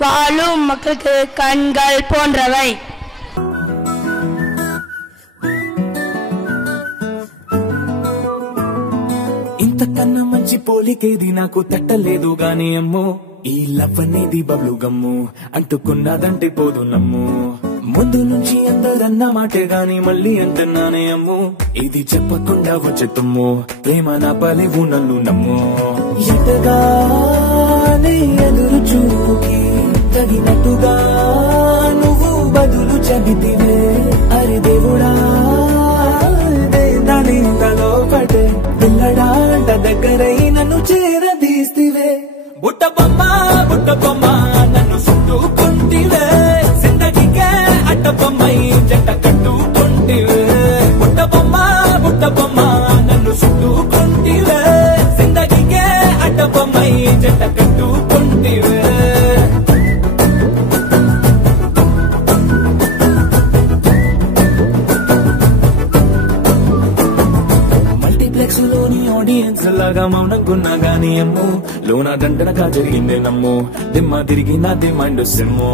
வாழும் மக்களுக்கு கண்கள் போன்றவை. ఇంతకన్నా మంచి పోలికేది నాకు తట్టలేదు గాని అమ్మో, ఈ లవ్ అనేది బబ్లు గమ్ము అంటుకున్నదంటే పోదు నమ్ము. ముందు నుంచి అందరన్న మాటే గాని మళ్ళీ అంటున్నానే అమ్ము, ఇది చెప్పకుండా వచ్చే తుమ్ము ప్రేమ నా పలేవు నన్ను నమ్ము. ఎటగానే ఎదురు చూకి తగినట్టుగా నువ్వు బదులు చెబితివే, అరే దేవుడా దానింతలో పడే పిల్లడాంట దగ్గరై నన్ను చేరదీస్తివే. బుట్ట బొమ్మ నన్ను చుట్టుకుంటివే, జిందగీకే అట్ట బొమ్మై జంట కట్టుకుంటివే. బుట్ట బొమ్మ నన్ను చుట్టుకుంటివే, జిందగీకే అట్ట బొమ్మై జంట కట్టుకుంటివే. లోని ఆడియన్స్ లాగా మౌనంకున్నా గానీ అమ్ము, లోన దండనగా జరిగిందే నమ్ము, దిమ్మ తిరిగి నాది మైండ్ సిమ్ము.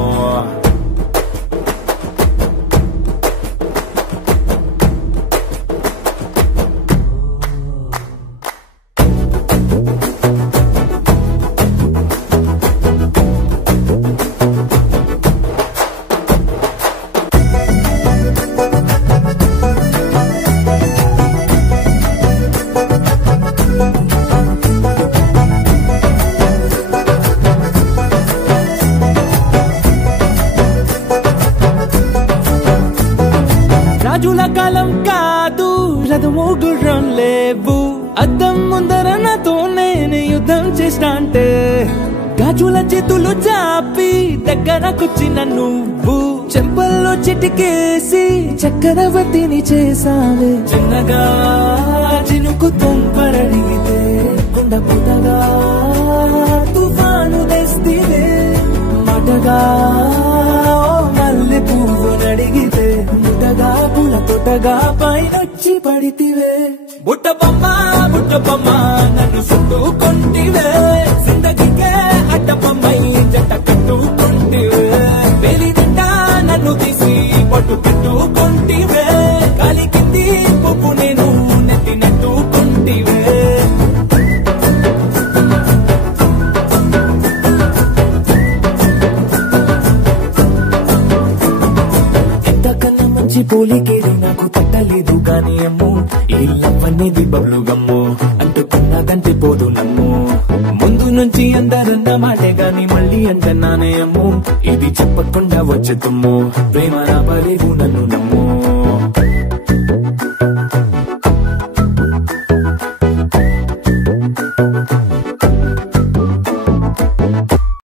రాజుల కాలం కాదు, రథము గుర్రం లేవు, అద్దం ముందర నాతో నేను యుద్ధం చేస్తా అంటే, గాజుల చేతులు చాపి దగ్గరకొచ్చిన నువ్వు చెంపల్లో చిటికేసి చక్రవర్తిని చేసావే. చిన్నగా చినుకు తుంపరడిగితే కుండ పుటగా తుఫాను తెస్తివే, మాటగా మల్లె పువ్వు నడిగితే ముటగా పుల తొటగా పైనొచ్చి పడితివే. బుట్ట బొమ్మ నన్ను చుట్టుకుంటివే, జిందగీకే అడ్డ బొమ్మై జంట కట్టుకుంటివే. వేలి నిండా నన్ను తీసి పట్టు పెట్టుకుంటివే, కాలి కింది పువ్వు నేను నెత్తినట్టుకుంటివే. పోలికేది నాకు తట్టలేదు గాని అమ్ము, ఈ లవ్ అనేది బబ్లు గమ్ము అంటుకున్నదంటే పోదు నమ్ము. ముందు నుంచి అందరన్న మాటే గాని మళ్ళీ అంటున్నానే అమ్ము, ఇది చెప్పకుండా వచ్చే తుమ్ము ప్రేమ నా పలేవు నన్ను నమ్ము.